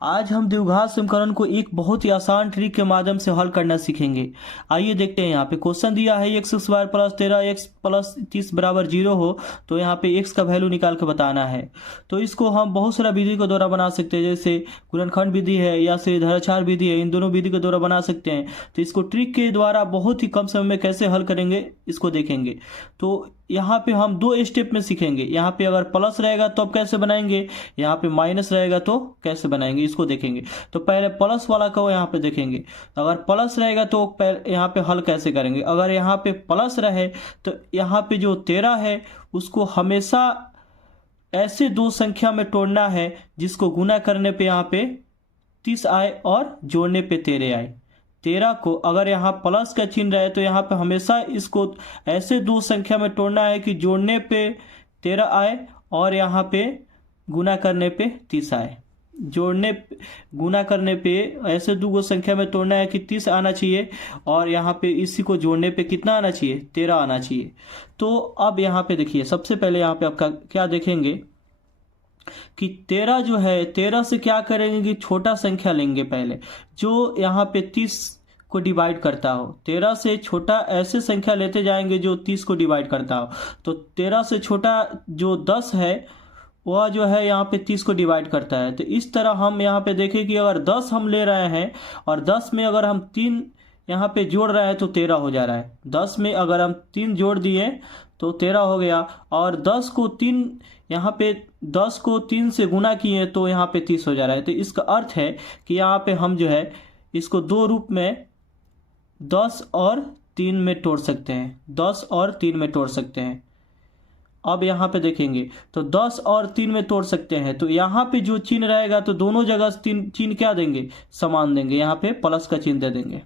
आज हम द्विघात समीकरण को एक बहुत ही आसान ट्रिक के माध्यम से हल करना सीखेंगे। आइए देखते हैं। यहाँ पे क्वेश्चन दिया है x square plus 13x plus 30 बराबर 0 हो तो यहाँ पे x का वैल्यू निकाल के बताना है। तो इसको हम बहुत सारा विधि के द्वारा बना सकते हैं, जैसे गुणनखंड विधि है या फिर धराचार विधि है, इन दोनों विधि के द्वारा बना सकते हैं। तो इसको ट्रिक के द्वारा बहुत ही कम समय में कैसे हल करेंगे इसको देखेंगे। तो यहाँ पे हम दो स्टेप में सीखेंगे। यहाँ पे अगर प्लस रहेगा तो अब कैसे बनाएंगे, यहाँ पे माइनस रहेगा तो कैसे बनाएंगे इसको देखेंगे। तो पहले प्लस वाला को यहाँ पे देखेंगे। अगर प्लस रहेगा तो यहाँ पे हल कैसे करेंगे। अगर यहाँ पे प्लस रहे तो यहाँ पे जो 13 है उसको हमेशा ऐसे दो संख्या में तोड़ना है जिसको गुना करने पे यहाँ पे 30 आए और जोड़ने पे 13 आए। 13 को अगर यहाँ प्लस का चिन्ह रहे तो यहाँ पे हमेशा इसको ऐसे दो संख्या में तोड़ना है कि जोड़ने पे 13 आए और यहाँ पे गुना करने पे 30 आए। गुना करने पे ऐसे दो संख्या में तोड़ना है कि 30 आना चाहिए और यहाँ पे इसी को जोड़ने पे कितना आना चाहिए, 13 आना चाहिए। तो अब यहाँ पे देखिए, सबसे पहले यहाँ पे आपका क्या देखेंगे कि 13 जो है, 13 से क्या करेंगे कि छोटा संख्या लेंगे पहले जो यहाँ पे 30 को डिवाइड करता हो। 13 से छोटा ऐसे संख्या लेते जाएंगे जो 30 को डिवाइड करता हो। तो 13 से छोटा जो 10 है वह जो है यहाँ पे 30 को डिवाइड करता है। तो इस तरह हम यहाँ पे देखें कि अगर 10 हम ले रहे हैं और 10 में अगर हम 3 यहाँ पे जोड़ रहे हैं तो 13 हो जा रहा है। 10 में अगर हम 3 जोड़ दिए तो 13 हो गया और 10 को 3 यहाँ पे 10 को 3 से गुना किए तो यहाँ पे 30 हो जा रहा है। तो इसका अर्थ है कि यहाँ पे हम जो है इसको दो रूप में 10 और 3 में तोड़ सकते हैं। 10 और 3 में तोड़ सकते हैं। अब यहाँ पे देखेंगे तो 10 और 3 में तोड़ सकते हैं। तो यहाँ पे जो चिन्ह रहेगा तो दोनों जगह चिन्ह क्या देंगे, समान देंगे। यहाँ पे प्लस का चिन्ह दे देंगे।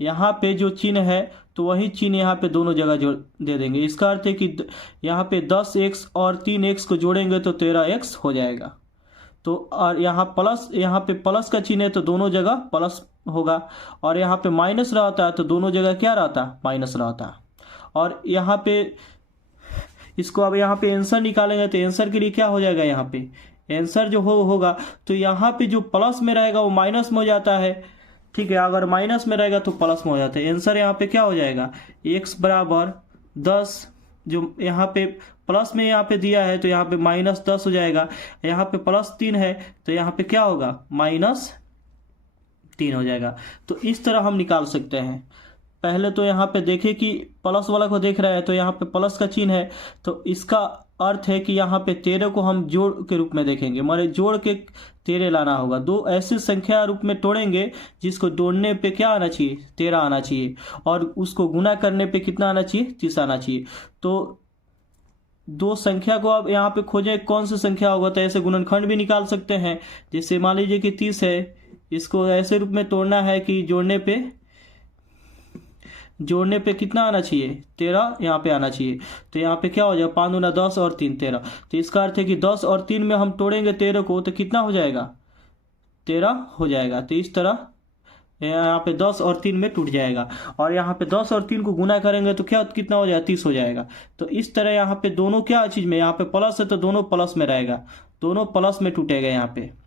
यहाँ पे जो चिन्ह है तो वही चिन्ह यहाँ पे दोनों जगह जो दे देंगे। इसका अर्थ है कि यहाँ पे 10x और 3x को जोड़ेंगे तो 13x हो जाएगा। तो और यहाँ पे प्लस का चिन्ह है तो दोनों जगह प्लस होगा और यहाँ पे माइनस रहता है तो दोनों जगह क्या रहता, माइनस रहता। और यहाँ पे इसको अब यहाँ पे आंसर निकालेंगे तो आंसर के लिए क्या हो जाएगा, यहाँ पे आंसर जो होगा तो यहाँ पे जो प्लस में रहेगा वो माइनस में हो जाता है। ठीक है, अगर माइनस में रहेगा तो प्लस में हो जाता है। आंसर यहाँ पे क्या हो जाएगा, x बराबर 10। जो यहाँ पे प्लस में यहाँ पे दिया है तो यहाँ पे -10 हो जाएगा। यहाँ पे +3 है तो यहाँ पे क्या होगा, -3 हो जाएगा। तो इस तरह हम निकाल सकते हैं। पहले तो यहाँ पे देखें कि प्लस वाला को देख रहा है तो यहाँ पे प्लस का चिन्ह है तो इसका अर्थ है कि यहाँ पे 13 को हम जोड़ के रूप में देखेंगे, माने जोड़ के 13 लाना होगा। दो ऐसी संख्या रूप में तोड़ेंगे जिसको जोड़ने पे क्या आना चाहिए, 13 आना चाहिए और उसको गुना करने पे कितना आना चाहिए, 30 आना चाहिए। तो दो संख्या को अब यहाँ पे खोजें कौन सी संख्या होगा। तो ऐसे गुणनखंड भी निकाल सकते हैं। जैसे मान लीजिए कि 30 है, इसको ऐसे रूप में तोड़ना है कि जोड़ने पे कितना आना चाहिए, 13 यहाँ पे आना चाहिए। तो यहाँ पे क्या हो जाएगा, 5 दूना 10 और 3 13। तो इसका अर्थ है कि 10 और 3 में हम तोड़ेंगे 13 को तो कितना हो जाएगा, 13 हो जाएगा। तो इस तरह यहाँ पे 10 और 3 में टूट जाएगा और यहाँ पे 10 और 3 को गुना करेंगे तो क्या कितना हो जाएगा, 30 हो जाएगा। तो इस तरह यहाँ पे दोनों क्या चीज़ में, यहाँ पे प्लस है तो दोनों प्लस में रहेगा, दोनों प्लस में टूटेगा यहाँ पे।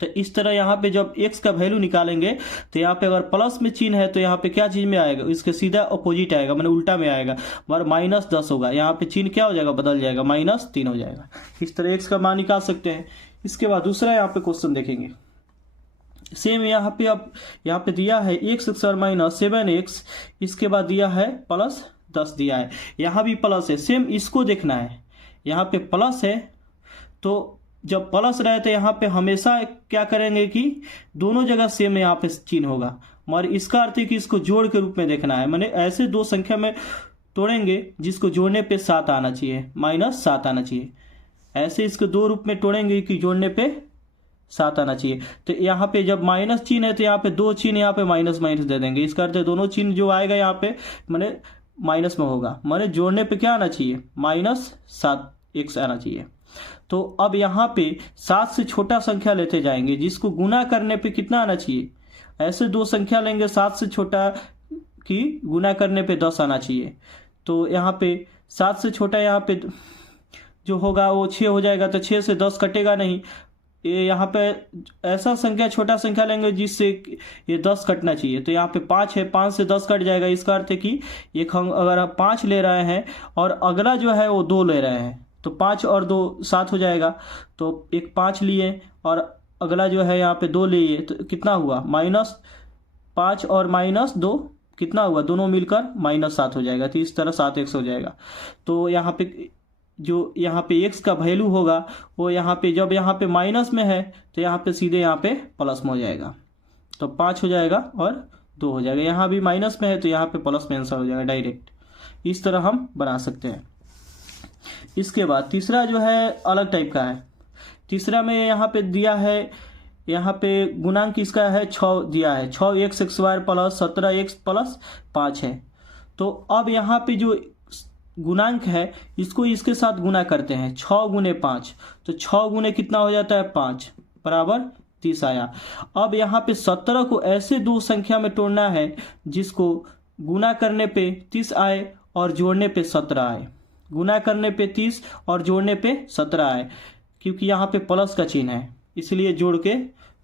तो इस तरह यहाँ पे जब x का वैल्यू निकालेंगे तो यहाँ पे अगर प्लस में चिन्ह है तो यहाँ पे क्या चीज में आएगा, इसके सीधा अपोजिट आएगा, मैंने उल्टा में आएगा, मगर -10 होगा। यहाँ पे चिन्ह क्या हो जाएगा, बदल जाएगा, -3 हो जाएगा। इस तरह x का मान निकाल सकते हैं। इसके बाद दूसरा यहाँ पे क्वेश्चन देखेंगे। सेम यहाँ पे अब यहाँ पे दिया है x स्क्वायर -7x, इसके बाद दिया है +10 दिया है, यहाँ भी प्लस है। सेम इसको देखना है, यहाँ पे प्लस है तो जब प्लस रहे तो यहाँ पे हमेशा क्या करेंगे कि दोनों जगह सेम यहाँ पे चिन्ह होगा, मगर इसका अर्थ है कि इसको जोड़ के रूप में देखना है। मैंने ऐसे दो संख्या में तोड़ेंगे जिसको जोड़ने पे 7 आना चाहिए, -7 आना चाहिए। ऐसे इसको दो रूप में तोड़ेंगे कि जोड़ने पे 7 आना चाहिए। तो यहाँ पे जब माइनस चिन्ह है तो यहाँ पे दो चिन्ह यहाँ पे माइनस दे देंगे। इसका अर्थ है दोनों चिन्ह जो आएगा यहाँ पे मैंने माइनस में होगा, मैंने जोड़ने पे क्या आना चाहिए, -7x आना चाहिए। तो अब यहाँ पे 7 से छोटा संख्या लेते जाएंगे जिसको गुना करने पे कितना आना चाहिए। ऐसे दो संख्या लेंगे 7 से छोटा की गुना करने पे 10 आना चाहिए। तो यहाँ पे 7 से छोटा यहाँ पे जो होगा वो 6 हो जाएगा। तो 6 से 10 कटेगा नहीं, ये यहाँ पे ऐसा संख्या छोटा संख्या लेंगे जिससे ये 10 कटना चाहिए। तो यहाँ पे 5 है, 5 से 10 कट जाएगा। इसका अर्थ है कि एक हम अगर हम 5 ले रहे हैं और अगला जो है वो 2 ले रहे हैं, तो 5 और 2 7 हो जाएगा। तो एक 5 लिए और अगला जो है यहाँ पे 2 लिए, तो कितना हुआ -5 और -2 कितना हुआ, दोनों मिलकर -7 हो जाएगा। तो इस तरह 7x हो जाएगा। तो यहाँ पे जो यहाँ पे x का वैल्यू होगा वो यहाँ पे जब यहाँ पे माइनस में है तो यहाँ पे सीधे यहाँ पे प्लस में हो जाएगा। तो 5 हो जाएगा और 2 हो जाएगा। यहाँ भी माइनस में है तो यहाँ पे प्लस में आंसर हो जाएगा डायरेक्ट। इस तरह हम बना सकते हैं। इसके बाद तीसरा जो है अलग टाइप का है। तीसरा में यहाँ पे दिया है, यहाँ पे गुणांक इसका है 6 दिया है, 6x² प्लस 17x प्लस 5 है। तो अब यहाँ पे जो गुणांक है इसको इसके साथ गुना करते हैं, 6 गुने 5, तो 6 गुने कितना हो जाता है 5 बराबर 30 आया। अब यहाँ पे 17 को ऐसे दो संख्या में तोड़ना है जिसको गुना करने पे 30 आए और जोड़ने पे 17 आए। गुना करने पे 30 और जोड़ने पे 17 आए, क्योंकि यहाँ पे प्लस का चिन्ह है इसलिए जोड़ के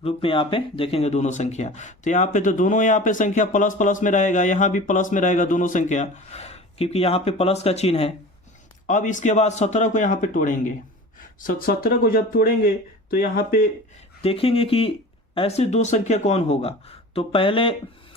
रूप में यहाँ पे देखेंगे दोनों संख्या। तो यहाँ पे तो दोनों यहाँ पे संख्या प्लस प्लस में रहेगा, यहाँ भी प्लस में रहेगा दोनों संख्या, क्योंकि यहाँ पे प्लस का चिन्ह है। अब इसके बाद 17 को यहाँ पे तोड़ेंगे। 17 को जब तोड़ेंगे तो यहाँ पे देखेंगे कि ऐसे दो संख्या कौन होगा। तो पहले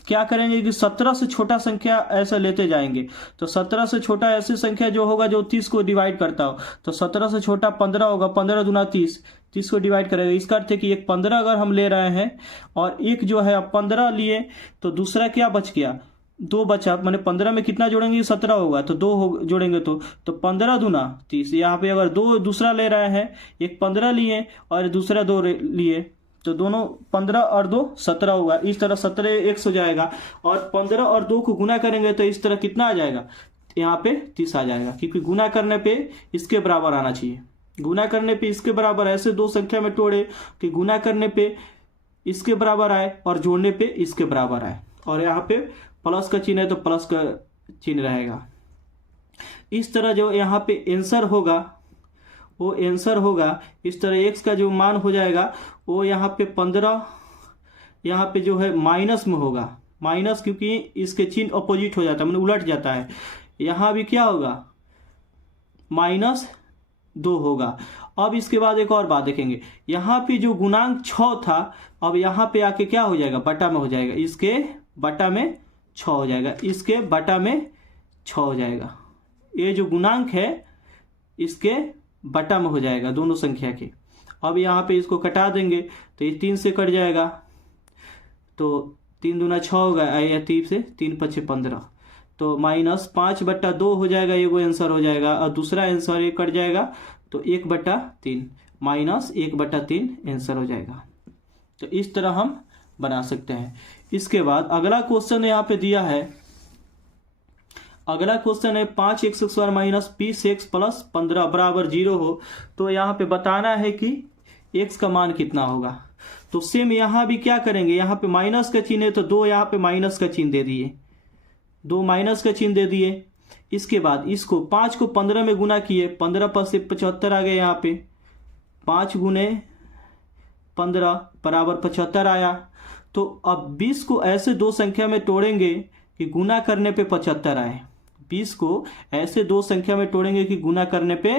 क्या करेंगे कि 17 से छोटा संख्या ऐसा लेते जाएंगे। तो 17 से छोटा ऐसी संख्या जो होगा जो 30 को डिवाइड करता हो। तो 17 से छोटा 15 होगा, 15 दूना 30, 30 को डिवाइड करेगा। इसका अर्थ है कि एक 15 अगर हम ले रहे हैं और एक जो है 15 लिए तो दूसरा क्या बच गया, 2 बचा। मैंने 15 में कितना जोड़ेंगे 17 होगा, तो 2 जोड़ेंगे तो 15 दूना 30। यहाँ पे अगर 2 दूसरा ले रहे हैं, एक 15 लिए और दूसरा 2 लिए, तो दोनों 15 और 2 17 होगा। इस तरह 17x हो जाएगा। और 15 और 2 को गुना करेंगे तो इस तरह कितना आ जाएगा, यहाँ पे 30 आ जाएगा, क्योंकि गुना करने पे इसके बराबर आना चाहिए। गुना करने पे इसके बराबर, ऐसे दो संख्या में तोड़े कि गुना करने पे इसके बराबर आए और जोड़ने पे इसके बराबर आए। और यहाँ पे प्लस का चिन्ह है तो प्लस का चिन्ह रहेगा। इस तरह जो यहाँ पे आंसर होगा वो आंसर होगा इस तरह। x का जो मान हो जाएगा वो यहाँ पे 15, यहाँ पे जो है माइनस में होगा, माइनस, क्योंकि इसके चिन्ह अपोजिट हो जाता है, मतलब उलट जाता है। यहाँ भी क्या होगा, -2 होगा। अब इसके बाद एक और बात देखेंगे, यहाँ पे जो गुणांक 6 था अब यहाँ पे आके क्या हो जाएगा, बटा में हो जाएगा। इसके बटा में 6 हो जाएगा, इसके बटा में 6 हो जाएगा। ये जो गुणांक है इसके बटा में हो जाएगा दोनों संख्या के। अब यहाँ पे इसको कटा देंगे तो ये 3 से कट जाएगा, तो 3 दूना 6 होगा, या 3 से 3 पचे 15, तो -5/2 हो जाएगा। ये वो आंसर हो जाएगा। और दूसरा आंसर ये कट जाएगा तो 1/3, -1/3 आंसर हो जाएगा। तो इस तरह हम बना सकते हैं। इसके बाद अगला क्वेश्चन यहाँ पे दिया है, अगला क्वेश्चन है 5x² - 20x प्लस 15 बराबर 0 हो तो यहाँ पे बताना है कि x का मान कितना होगा। तो सेम यहाँ भी क्या करेंगे, यहाँ पे माइनस का चिन्ह है तो 2 यहाँ पे माइनस का चिन्ह दे दिए, 2 माइनस का चिन्ह दे दिए। इसके बाद इसको 5 को 15 में गुना किए, 15 पर से 75 आ गए। यहाँ पे 5 गुने 15 बराबर 75 आया। तो अब 20 को ऐसे दो संख्या में तोड़ेंगे कि गुना करने पे 75 आए। 20 को ऐसे दो संख्या में तोड़ेंगे कि गुना करने पे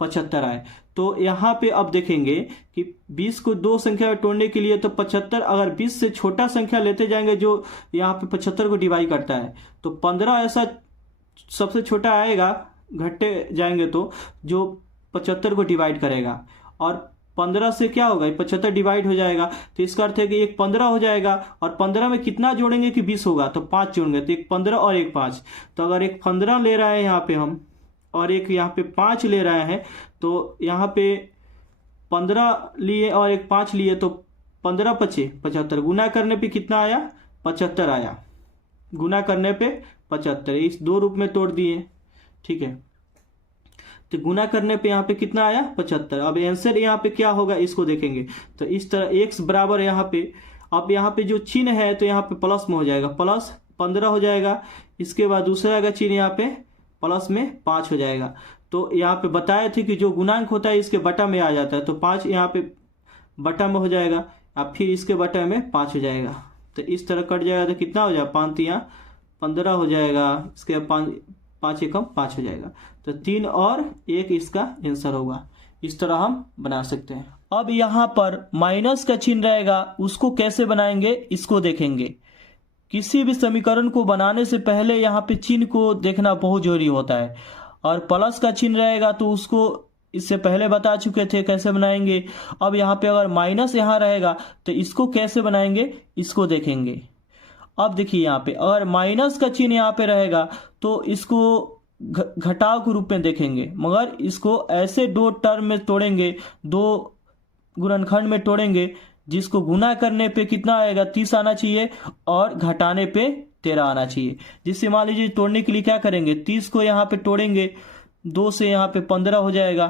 75 आए। तो यहाँ पे अब देखेंगे कि 20 को दो संख्या में तोड़ने के लिए तो 75, अगर 20 से छोटा संख्या लेते जाएंगे जो यहाँ पे 75 को डिवाइड करता है, तो 15 ऐसा सबसे छोटा आएगा, घटते जाएंगे तो जो 75 को डिवाइड करेगा। और 15 से क्या होगा, 75 डिवाइड हो जाएगा। तो इसका अर्थ है कि एक 15 हो जाएगा। और 15 में कितना जोड़ेंगे कि 20 होगा, तो 5 जोड़ेंगे, तो एक 15 और एक 5। तो अगर एक 15 ले रहा है यहाँ पे हम और एक यहाँ पे 5 ले रहे हैं, तो यहाँ पे 15 लिए और एक 5 लिए, तो 15 पचे 75, गुना करने पे कितना आया, 75 आया। गुना करने पे 75, इस दो रूप में तोड़ दिए, ठीक है। तो गुना करने पे यहाँ पे कितना आया, 75। अब आंसर यहाँ पे क्या होगा इसको देखेंगे। तो इस तरह x बराबर यहाँ पे, अब यहाँ पे जो चिन्ह है तो यहाँ पे प्लस में हो जाएगा, प्लस 15 हो जाएगा। इसके बाद दूसरा का चिन्ह यहाँ पे प्लस में 5 हो जाएगा। तो यहाँ पे बताए थे कि जो गुणांक होता है इसके बटा में आ जाता है। तो 5 यहाँ पे बटा में हो जाएगा, अब फिर इसके बटा में 5 हो जाएगा। तो इस तरह कट जाएगा तो कितना हो जाएगा, 5 तियाँ 15 हो जाएगा, इसके 5 एकम 5 हो जाएगा। तो 3 और 1 इसका आंसर होगा। इस तरह हम बना सकते हैं। अब यहाँ पर माइनस का चिन्ह रहेगा, उसको कैसे बनाएंगे इसको देखेंगे। किसी भी समीकरण को बनाने से पहले यहाँ पे चिन्ह को देखना बहुत जरूरी होता है। और प्लस का चिन्ह रहेगा तो उसको इससे पहले बता चुके थे कैसे बनाएंगे। अब यहाँ पे अगर माइनस यहाँ रहेगा तो इसको कैसे बनाएंगे इसको देखेंगे। अब देखिए यहाँ पे अगर माइनस का चिन्ह यहाँ पे रहेगा तो इसको घटाव के रूप में देखेंगे, मगर इसको ऐसे दो टर्म में तोड़ेंगे, दो गुणनखंड में तोड़ेंगे, जिसको गुना करने पे कितना आएगा 30 आना चाहिए और घटाने पे 13 आना चाहिए। जिससे मान लीजिए तोड़ने के लिए क्या करेंगे, 30 को यहाँ पे तोड़ेंगे, 2 से यहाँ पे 15 हो जाएगा।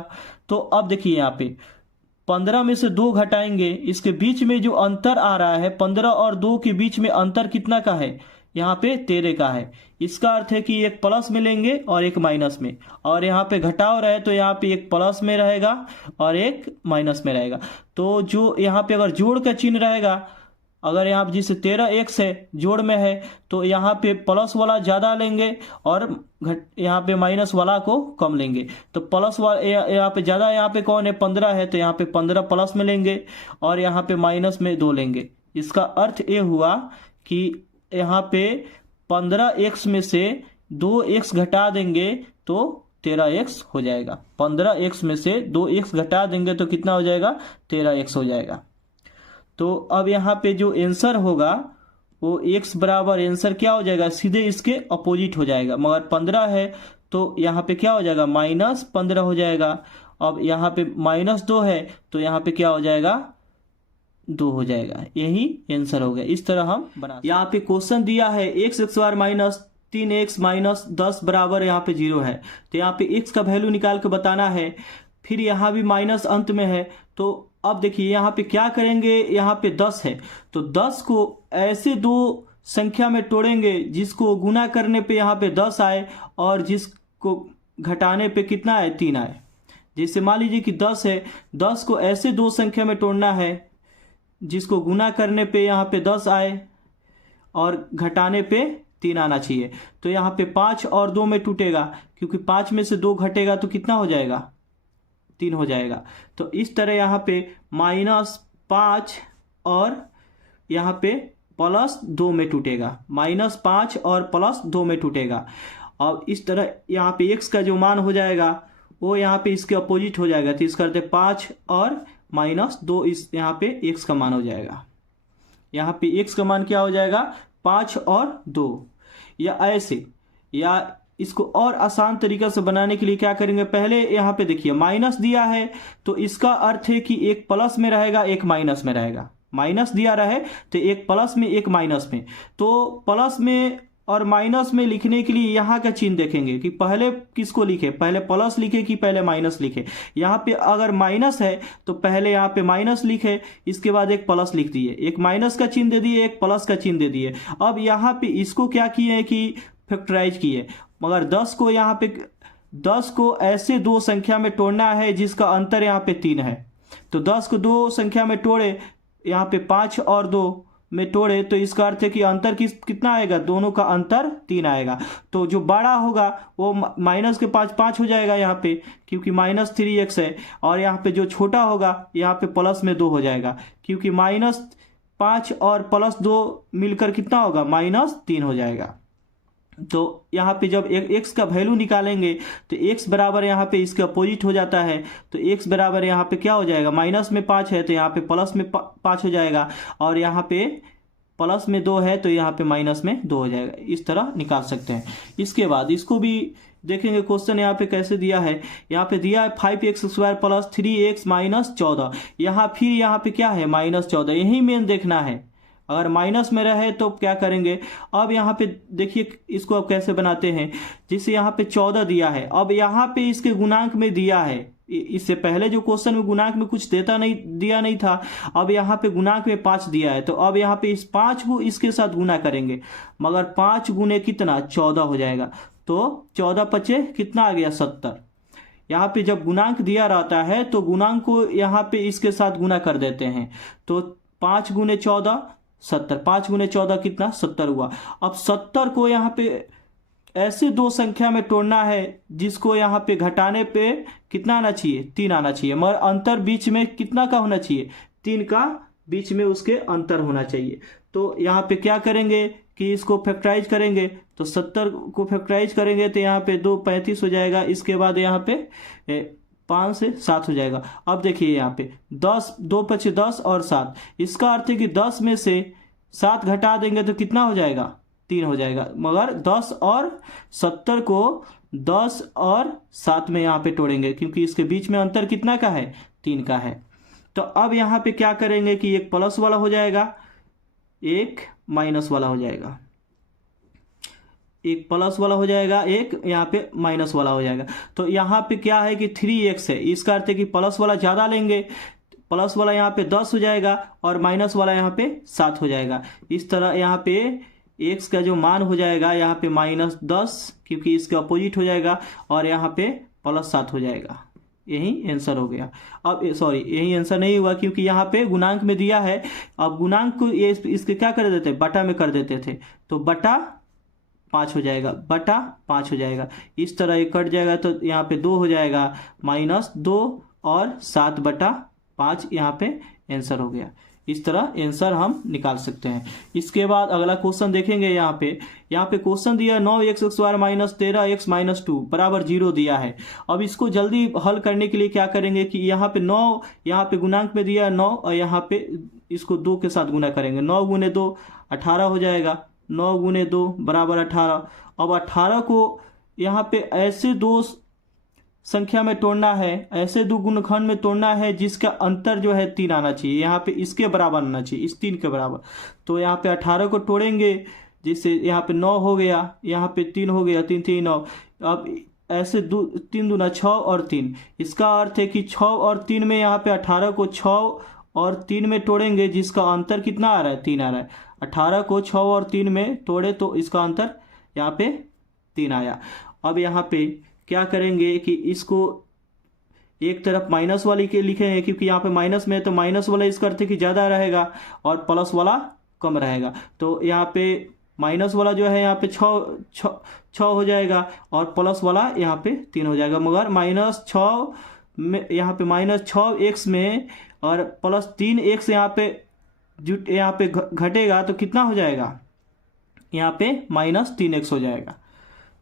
तो अब देखिए यहाँ पे 15 में से 2 घटाएंगे, इसके बीच में जो अंतर आ रहा है 15 और 2 के बीच में अंतर कितना का है, यहाँ पे 13 का है। इसका अर्थ है कि एक प्लस में लेंगे और एक माइनस में, और यहाँ पे घटाव रहे तो यहाँ पे एक प्लस में रहेगा और एक माइनस में रहेगा। तो जो यहाँ पे अगर जोड़ का चिन्ह रहेगा, अगर यहाँ पे जैसे 13 x है जोड़ में है तो यहाँ पे प्लस वाला ज़्यादा लेंगे और यहाँ पे माइनस वाला को कम लेंगे। तो प्लस वाला यहाँ पे ज़्यादा, यहाँ पे कौन है 15 है, तो यहाँ पे 15 प्लस में लेंगे और यहाँ पे माइनस में 2 लेंगे। इसका अर्थ ये हुआ कि यहाँ पे 15x में से 2x घटा देंगे तो 13x हो जाएगा। 15x में से 2x घटा देंगे तो कितना हो जाएगा, 13x हो जाएगा। तो अब यहाँ पे जो आंसर होगा वो x बराबर आंसर क्या हो जाएगा, सीधे इसके अपोजिट हो जाएगा। मगर 15 है तो यहाँ पे क्या हो जाएगा, -15 हो जाएगा। अब यहाँ पे -2 है तो यहाँ पे क्या हो जाएगा, 2 हो जाएगा। यही आंसर हो गया। इस तरह हम बना। यहाँ पे क्वेश्चन दिया है x² माइनस 3x माइनस 10 बराबर यहाँ पे 0 है। तो यहाँ पे x का वैल्यू निकाल के बताना है। फिर यहाँ भी माइनस अंत में है। तो अब देखिए यहाँ पे क्या करेंगे, यहाँ पे 10 है तो 10 को ऐसे दो संख्या में तोड़ेंगे जिसको गुना करने पे यहाँ पे 10 आए और जिसको घटाने पे कितना आए, 3 आए। जैसे मान लीजिए कि 10 है, 10 को ऐसे दो संख्या में तोड़ना है जिसको गुना करने पे यहाँ पे 10 आए और घटाने पे 3 आना चाहिए। तो यहाँ पे 5 और 2 में टूटेगा, क्योंकि 5 में से 2 घटेगा तो कितना हो जाएगा, 3 हो जाएगा। तो इस तरह यहाँ पे -5 और यहाँ पे +2 में टूटेगा, -5 और +2 में टूटेगा। और इस तरह यहाँ पे x का जो मान हो जाएगा वो यहाँ पे इसके अपोजिट हो जाएगा। तो इस करते 5 और -2, इस यहाँ पे x का मान हो जाएगा। यहाँ पे x का मान क्या हो जाएगा, 5 और 2। या ऐसे, या इसको और आसान तरीका से बनाने के लिए क्या करेंगे, पहले यहाँ पे देखिए माइनस दिया है तो इसका अर्थ है कि एक प्लस में रहेगा एक माइनस में रहेगा। माइनस दिया रहे तो एक प्लस में एक माइनस में। तो प्लस में और माइनस में लिखने के लिए यहाँ का चिन्ह देखेंगे कि पहले किसको लिखे, पहले प्लस लिखे कि पहले माइनस लिखे। यहाँ पे अगर माइनस है तो पहले यहाँ पे माइनस लिखे, इसके बाद एक प्लस लिख दिए, एक माइनस का चिन्ह दे दिए, एक प्लस का चिन्ह दे दिए। अब यहाँ पे इसको क्या किए कि फैक्टराइज किए, मगर 10 को यहाँ पे 10 को ऐसे दो संख्या में तोड़ना है जिसका अंतर यहाँ पे 3 है। तो 10 को दो संख्या में तोड़े, यहाँ पे 5 और 2 में तोड़े, तो इसका अर्थ है कि अंतर कितना आएगा, दोनों का अंतर 3 आएगा। तो जो बड़ा होगा वो माइनस के 5 हो जाएगा यहाँ पे, क्योंकि -3x है। और यहाँ पे जो छोटा होगा यहाँ पे प्लस में 2 हो जाएगा, क्योंकि -5 और +2 मिलकर कितना होगा, -3 हो जाएगा। तो यहाँ पे जब x का वैल्यू निकालेंगे तो x बराबर यहाँ पे इसके अपोजिट हो जाता है। तो x बराबर यहाँ पे क्या हो जाएगा, माइनस में 5 है तो यहाँ पे प्लस में 5 हो जाएगा, और यहाँ पे प्लस में 2 है तो यहाँ पे माइनस में 2 हो जाएगा। इस तरह निकाल सकते हैं। इसके बाद इसको भी देखेंगे क्वेश्चन यहाँ पे कैसे दिया है। यहाँ पे दिया है 5x² + 3x - 14। यहाँ फिर यहाँ पे क्या है, -14, यही मेन देखना है। अगर माइनस में रहे तो क्या करेंगे, अब यहाँ पे देखिए इसको अब कैसे बनाते हैं। जैसे यहाँ पे 14 दिया है, अब यहाँ पे इसके गुणांक में दिया है। इससे पहले जो क्वेश्चन में गुणांक में कुछ दिया नहीं था, अब यहाँ पे गुणांक में 5 दिया है। तो अब यहाँ पे इस 5 को इसके साथ गुना करेंगे, मगर 5 गुने कितना, 14 हो जाएगा। तो 14 × 5 कितना आ गया, 70। यहाँ पे जब गुणांक दिया रहता है तो गुणांक को यहाँ पे इसके साथ गुना कर देते हैं। तो 5 गुने 14 70, 5 गुने 14 कितना 70 हुआ। अब 70 को यहाँ पे ऐसे दो संख्या में तोड़ना है जिसको यहाँ पे घटाने पे कितना आना चाहिए, 3 आना चाहिए, मगर अंतर बीच में कितना का होना चाहिए, 3 का बीच में उसके अंतर होना चाहिए। तो यहाँ पे क्या करेंगे कि इसको फैक्टराइज करेंगे, तो 70 को फैक्टराइज करेंगे तो यहाँ पे 2 35 हो जाएगा। इसके बाद यहाँ पे 5 से 7 हो जाएगा। अब देखिए यहाँ पे 10, 2 5 10 और 7, इसका अर्थ है कि 10 में से 7 घटा देंगे तो कितना हो जाएगा, 3 हो जाएगा। मगर 10 और 70 को 10 और 7 में यहाँ पे तोड़ेंगे क्योंकि इसके बीच में अंतर कितना का है, 3 का है। तो अब यहाँ पे क्या करेंगे कि एक प्लस वाला हो जाएगा, एक माइनस वाला हो जाएगा, एक प्लस वाला हो जाएगा, एक यहाँ पे माइनस वाला हो जाएगा। तो यहाँ पे क्या है कि 3x है, इसका अर्थ है कि प्लस वाला ज़्यादा लेंगे, प्लस वाला यहाँ पे 10 हो जाएगा और माइनस वाला यहाँ पे 7 हो जाएगा। इस तरह यहाँ पे x का जो मान हो जाएगा यहाँ पे -10 क्योंकि इसके अपोजिट हो जाएगा और यहाँ पे +7 हो जाएगा। यही आंसर हो गया। अब सॉरी, यही आंसर नहीं हुआ क्योंकि यहाँ पे गुणांक में दिया है। अब गुणांक को ये इसके क्या कर देते, बटा में कर देते थे, तो बटा 5 हो जाएगा, बटा 5 हो जाएगा। इस तरह ये कट जाएगा तो यहाँ पे 2 हो जाएगा, -2 और 7/5 यहाँ पे आंसर हो गया। इस तरह आंसर हम निकाल सकते हैं। इसके बाद अगला क्वेश्चन देखेंगे। यहाँ पे क्वेश्चन दिया 9x square minus 13x minus 2 बराबर 0 दिया है। अब इसको जल्दी हल करने के लिए क्या करेंगे कि यहाँ पे 9, यहाँ पे गुणांक में दिया 9 और यहाँ पे इसको 2 के साथ गुना करेंगे। 9 गुने 2 18 हो जाएगा, 9 गुने 2 बराबर 18। अब 18 को यहाँ पे ऐसे दो संख्या में तोड़ना है, ऐसे दो गुणनखंड में तोड़ना है जिसका अंतर जो है 3 आना चाहिए, यहाँ पे इसके बराबर आना चाहिए, इस 3 के बराबर। तो यहाँ पे 18 को तोड़ेंगे जिससे यहाँ पे 9 हो गया, यहाँ पे 3 हो गया, 3 3 9। अब ऐसे 3 दूना 6 और 3, इसका अर्थ है कि 6 और 3 में यहाँ पे 18 को 6 और 3 में तोड़ेंगे जिसका अंतर कितना आ रहा है, 3 आ रहा है। 18 को 6 और 3 में तोड़े तो इसका अंतर यहाँ पे 3 आया। अब यहाँ पे क्या करेंगे कि इसको एक तरफ माइनस वाली के लिखेंगे क्योंकि यहाँ पे माइनस में है, तो माइनस वाला इसका अर्थ है कि ज़्यादा रहेगा और प्लस वाला कम रहेगा। तो यहाँ पे माइनस वाला जो है यहाँ पे 6 हो जाएगा और प्लस वाला यहाँ पे 3 हो जाएगा। मगर -6 में यहाँ पे -6x में और +3x यहाँ पे घटेगा तो कितना हो जाएगा, यहाँ पे -3x हो जाएगा,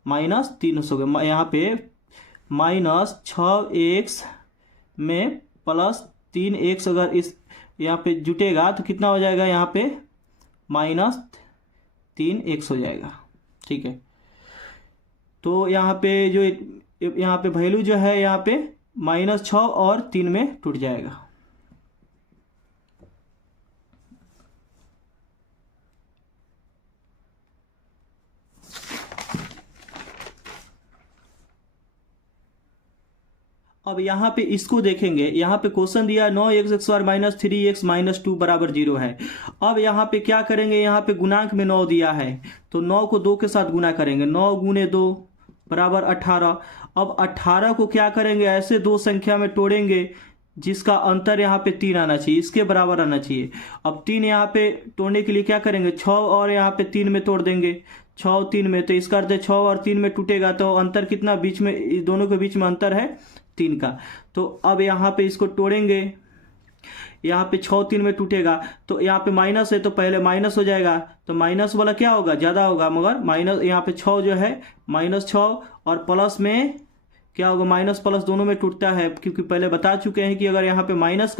-3 हो गया। यहाँ पे -6x में +3x अगर इस यहाँ पे जुटेगा तो कितना हो जाएगा, यहाँ पे -3x हो जाएगा। ठीक है, तो यहाँ पे जो यहाँ पे वैल्यू जो है यहाँ पे -6 और 3 में टूट जाएगा। अब यहाँ पे इसको देखेंगे। यहाँ पे क्वेश्चन दिया 9x square minus 3x minus 2 बराबर 0 है। अब यहाँ पे क्या करेंगे, यहाँ पे गुणांक में 9 दिया है तो 9 को 2 के साथ गुना करेंगे। 9 गुने 2 बराबर 18। अब 18 को क्या करेंगे, ऐसे दो संख्या में तोड़ेंगे जिसका अंतर यहाँ पे 3 आना चाहिए, इसके बराबर आना चाहिए। अब 3 यहाँ पे तोड़ने के लिए क्या करेंगे, 6 और यहाँ पे 3 में तोड़ देंगे, 6 और 3 में, तो इसका अर्थ है 6 और 3 में टूटेगा तो अंतर कितना, बीच में दोनों के बीच में अंतर है 3 का। तो अब यहाँ पे इसको तोड़ेंगे, यहाँ पे 6 3 में टूटेगा तो यहाँ पे माइनस है तो पहले माइनस हो जाएगा, तो माइनस वाला क्या होगा, ज़्यादा होगा। मगर माइनस यहाँ पे 6 जो है -6 और प्लस में क्या होगा, माइनस प्लस दोनों में टूटता है क्योंकि पहले बता चुके हैं कि अगर यहाँ पे माइनस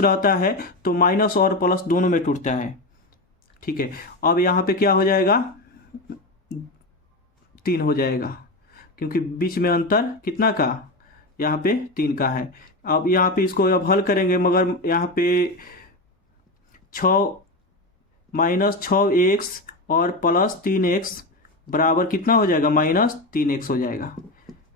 रहता है तो माइनस और प्लस दोनों में टूटता है। ठीक है, अब यहाँ पे क्या हो जाएगा, 3 हो जाएगा क्योंकि बीच में अंतर कितना का, यहाँ पे 3 का है। अब यहाँ पे इसको अब हल करेंगे, मगर यहाँ पे 6x और +3x बराबर कितना हो जाएगा, -3x हो जाएगा,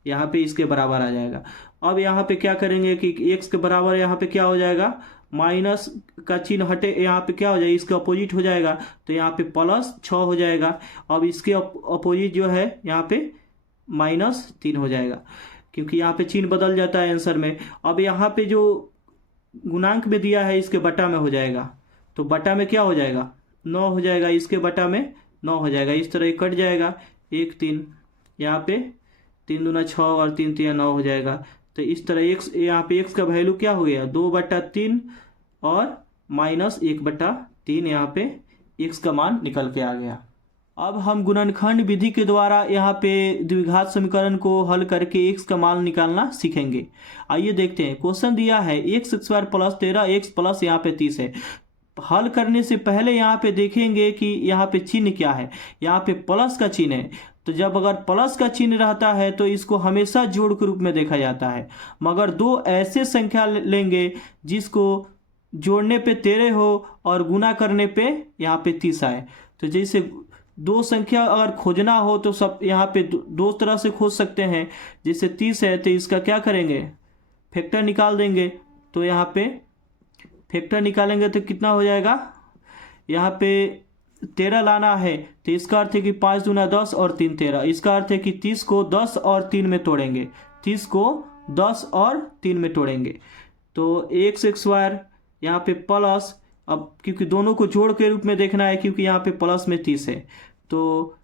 यहाँ पे इसके बराबर आ जाएगा। अब यहाँ पे क्या करेंगे कि x के बराबर यहाँ पे क्या हो जाएगा, माइनस का चिन्ह हटे, यहाँ पे क्या हो जाएगा, इसके अपोजिट हो जाएगा तो यहाँ पे +6 हो जाएगा। अब इसके अपोजिट जो है यहाँ पे -3 हो जाएगा। क्योंकि यहाँ पे चिन्ह बदल जाता है आंसर में। अब यहाँ पे जो गुणांक में दिया है इसके बटा में हो जाएगा, तो बटा में क्या हो जाएगा 9 हो जाएगा, इसके बटा में 9 हो जाएगा। इस तरह कट जाएगा 1 3, यहाँ पे 3 दूना 6 और 3 3 9 हो जाएगा। तो इस तरह x यहाँ पे x का वैल्यू क्या हो गया 2/3 और -1/3, यहाँ पे x का मान निकल के आ गया। अब हम गुणनखंड विधि के द्वारा यहाँ पे द्विघात समीकरण को हल करके x का मान निकालना सीखेंगे। आइए देखते हैं। क्वेश्चन दिया है x² + 13x प्लस यहाँ पे 30 है। हल करने से पहले यहाँ पे देखेंगे कि यहाँ पे चिन्ह क्या है। यहाँ पे प्लस का चिन्ह है, तो जब अगर प्लस का चिन्ह रहता है तो इसको हमेशा जोड़ के रूप में देखा जाता है। मगर दो ऐसे संख्या लेंगे जिसको जोड़ने पे 13 हो और गुना करने पे यहाँ पे 30 आए। तो जैसे दो संख्या अगर खोजना हो तो सब यहाँ पे दो तरह से खोज सकते हैं। जैसे 30 है तो इसका क्या करेंगे फैक्टर निकाल देंगे। तो यहाँ पे फैक्टर निकालेंगे तो कितना हो जाएगा, यहाँ पे 13 लाना है तो इसका अर्थ है कि 5 दूना 10 और 3 13। इसका अर्थ है कि 30 को 10 और 3 में तोड़ेंगे, 30 को 10 और 3 में तोड़ेंगे। तो x² यहाँ पे प्लस, अब क्योंकि दोनों को जोड़ के रूप में देखना है क्योंकि यहाँ पे प्लस में 30 है, तो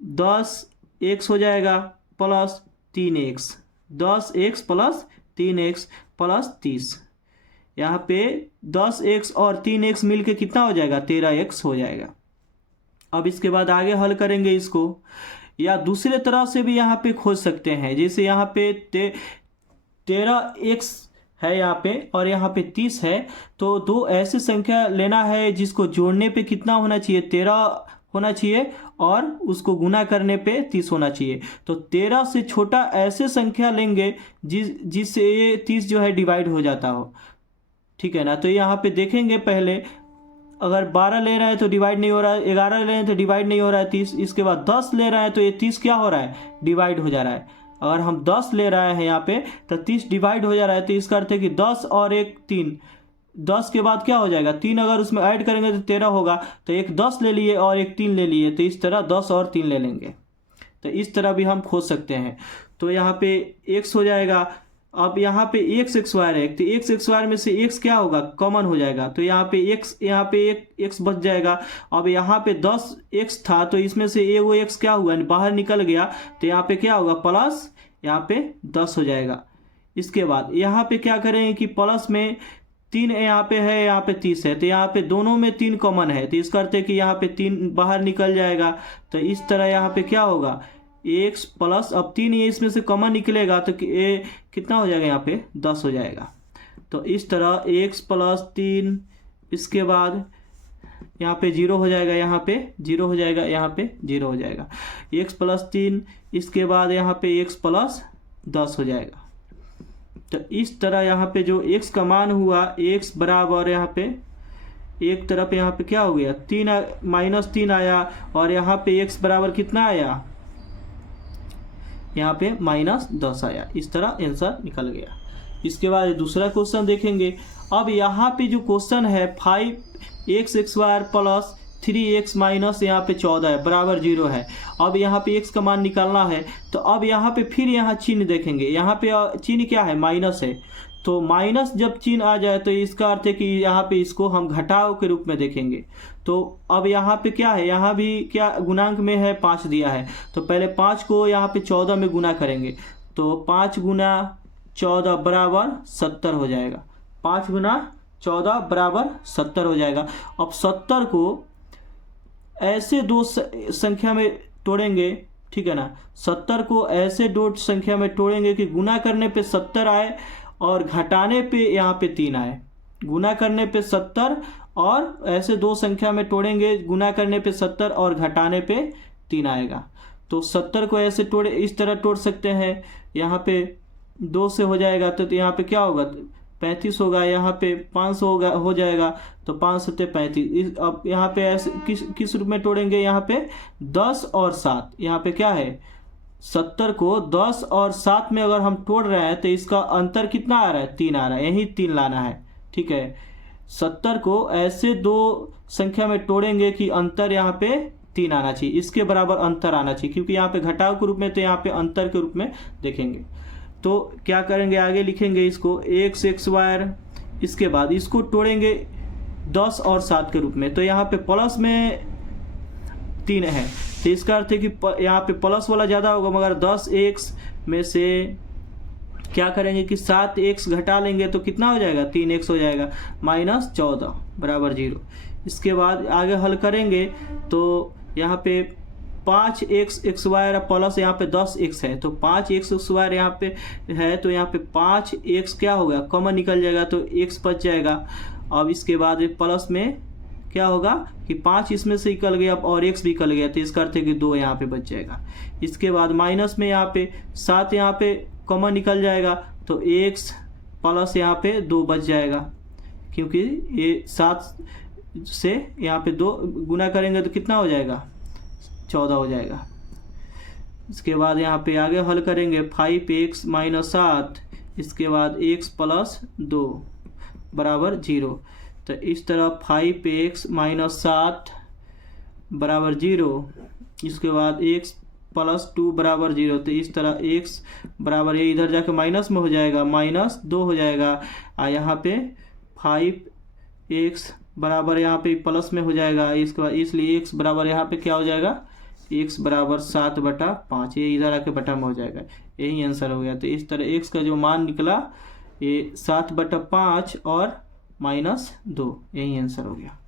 10x हो जाएगा plus 3x, 10x plus 3x plus 30। यहाँ पे 10x और 3x मिलके कितना हो जाएगा 13x हो जाएगा। अब इसके बाद आगे हल करेंगे इसको, या दूसरे तरह से भी यहाँ पे खोज सकते हैं। जैसे यहाँ पे 13x है यहाँ पे और यहाँ पे 30 है, तो दो ऐसी संख्या लेना है जिसको जोड़ने पे कितना होना चाहिए 13 होना चाहिए और उसको गुना करने पे 30 होना चाहिए। तो 13 से छोटा ऐसे संख्या लेंगे जिससे ये 30 जो है डिवाइड हो जाता हो, ठीक है ना। तो यहाँ पे देखेंगे पहले, अगर 12 ले रहा है तो डिवाइड नहीं हो रहा है, 11 ले रहे हैं तो डिवाइड नहीं हो रहा है 30। इसके बाद 10 ले रहा है तो ये 30 क्या हो रहा है डिवाइड हो जा रहा है। अगर हम 10 ले रहे हैं यहाँ पे तो 30 डिवाइड हो जा रहा है। तो इसका अर्थ है कि 10 और 1 3, 10 के बाद क्या हो जाएगा 3, अगर उसमें ऐड करेंगे तो 13 होगा। तो एक 10 ले लिए और एक 3 ले लिए, तो इस तरह 10 और 3 ले लेंगे। तो इस तरह भी हम खोज सकते हैं। तो यहाँ पे x हो जाएगा। अब यहाँ पे x² है तो x² में से x क्या होगा कॉमन हो जाएगा, तो यहाँ पे यहाँ पे एक x बच जाएगा। अब यहाँ पे 10x था तो इसमें से एगो x क्या हुआ बाहर निकल गया, तो यहाँ पे क्या होगा प्लस यहाँ पे 10 हो जाएगा। इसके बाद यहाँ पे क्या करेंगे कि प्लस में 3 यहाँ पे है, यहाँ पे 30 है, तो यहाँ पे दोनों में 3 कॉमन है, तो इसका अर्थ है कि यहाँ पे 3 बाहर निकल जाएगा। तो इस तरह यहाँ पे क्या होगा x प्लस, अब 3 ये इसमें से कॉमन निकलेगा तो कितना हो जाएगा यहाँ पे 10 हो जाएगा। तो इस तरह x प्लस 3, इसके बाद यहाँ पे 0 हो जाएगा, यहाँ पे 0 हो जाएगा, यहाँ पे 0 हो जाएगा। x प्लस 3, इसके बाद यहाँ पे x प्लस 10 हो जाएगा। तो इस तरह यहाँ पे जो x का मान हुआ x बराबर यहाँ पे एक तरफ यहाँ पे क्या हो गया 3 आया और यहाँ पे x बराबर कितना आया यहाँ पे -10 आया। इस तरह आंसर निकल गया। इसके बाद दूसरा क्वेश्चन देखेंगे। अब यहाँ पे जो क्वेश्चन है 5x² प्लस 3x माइनस यहाँ पे 14 है बराबर 0 है। अब यहाँ पे x का मान निकालना है, तो अब यहाँ पे फिर यहाँ चिन्ह देखेंगे। यहाँ पे चिन्ह क्या है माइनस है, तो माइनस जब चिन्ह आ जाए तो इसका अर्थ है कि यहाँ पे इसको हम घटाव के रूप में देखेंगे। तो अब यहाँ पे क्या है, यहाँ भी क्या गुणांक में है 5 दिया है, तो पहले 5 को यहाँ पे 14 में गुना करेंगे। तो 5 गुना 14 बराबर 70 हो जाएगा। 5 गुना 14 बराबर 70 हो जाएगा। अब 70 को ऐसे दो संख्या में तोड़ेंगे, ठीक है ना। 70 को ऐसे दो संख्या में तोड़ेंगे कि गुना करने पे 70 आए और घटाने पे यहाँ पे 3 आए। गुना करने पे 70 और ऐसे दो संख्या में तोड़ेंगे, गुना करने पे 70 और घटाने पे 3 आएगा। तो 70 को ऐसे तोड़े, इस तरह तोड़ सकते हैं। यहाँ पे 2 से हो जाएगा तो यहाँ पे क्या होगा 35 होगा, यहाँ पे 500 होगा हो जाएगा, तो 5 सत्ते 35। अब यहाँ पे ऐसे किस रूप में तोड़ेंगे, यहाँ पे 10 और 7, यहाँ पे क्या है 70 को 10 और 7 में अगर हम तोड़ रहे हैं तो इसका अंतर कितना आ रहा है 3 आ रहा है, यही 3 लाना है, ठीक है। 70 को ऐसे दो संख्या में तोड़ेंगे कि अंतर यहाँ पे 3 आना चाहिए, इसके बराबर अंतर आना चाहिए, क्योंकि यहाँ पे घटाव के रूप में तो यहाँ पे अंतर के रूप में देखेंगे। तो क्या करेंगे, आगे लिखेंगे इसको एक्स स्क्वायर, इसके बाद इसको तोड़ेंगे 10 और 7 के रूप में। तो यहाँ पे प्लस में 3 है, तो इसका अर्थ है कि यहाँ पे प्लस वाला ज़्यादा होगा, मगर 10x में से क्या करेंगे कि 7x घटा लेंगे तो कितना हो जाएगा, 3x हो जाएगा, -14 बराबर 0। इसके बाद आगे हल करेंगे तो यहाँ पे 5x स्क्वायर प्लस यहाँ पे 10x है, तो 5x स्क्वायर यहाँ पे है, तो यहाँ पे 5x क्या होगा, कॉमन निकल जाएगा तो x बच जाएगा। अब इसके बाद प्लस में क्या होगा कि 5 इसमें से निकल गया और x भी निकल गया, तो इसका अर्थ है कि 2 यहाँ पे बच जाएगा। इसके बाद माइनस में यहाँ पे 7 यहाँ पे कॉमन निकल जाएगा, तो x प्लस यहाँ पे 2 बच जाएगा, क्योंकि ये 7 से यहाँ पे 2 गुना करेंगे तो कितना हो जाएगा, 14 हो जाएगा। इसके बाद यहाँ पे आगे हल करेंगे 5x - 7, इसके बाद x + 2 बराबर 0। तो इस तरह 5x - 7 बराबर 0, इसके बाद x + 2 बराबर 0। तो इस तरह x बराबर, ये इधर जाके माइनस में हो जाएगा, -2 हो जाएगा, और यहाँ पे 5x बराबर यहाँ पे प्लस में हो जाएगा। इसके बाद इसलिए x बराबर यहाँ पे क्या हो जाएगा, x बराबर 7/5, ये इधर आके बटा में हो जाएगा। यही आंसर हो गया। तो इस तरह x का जो मान निकला ये 7/5 और -2, यही आंसर हो गया।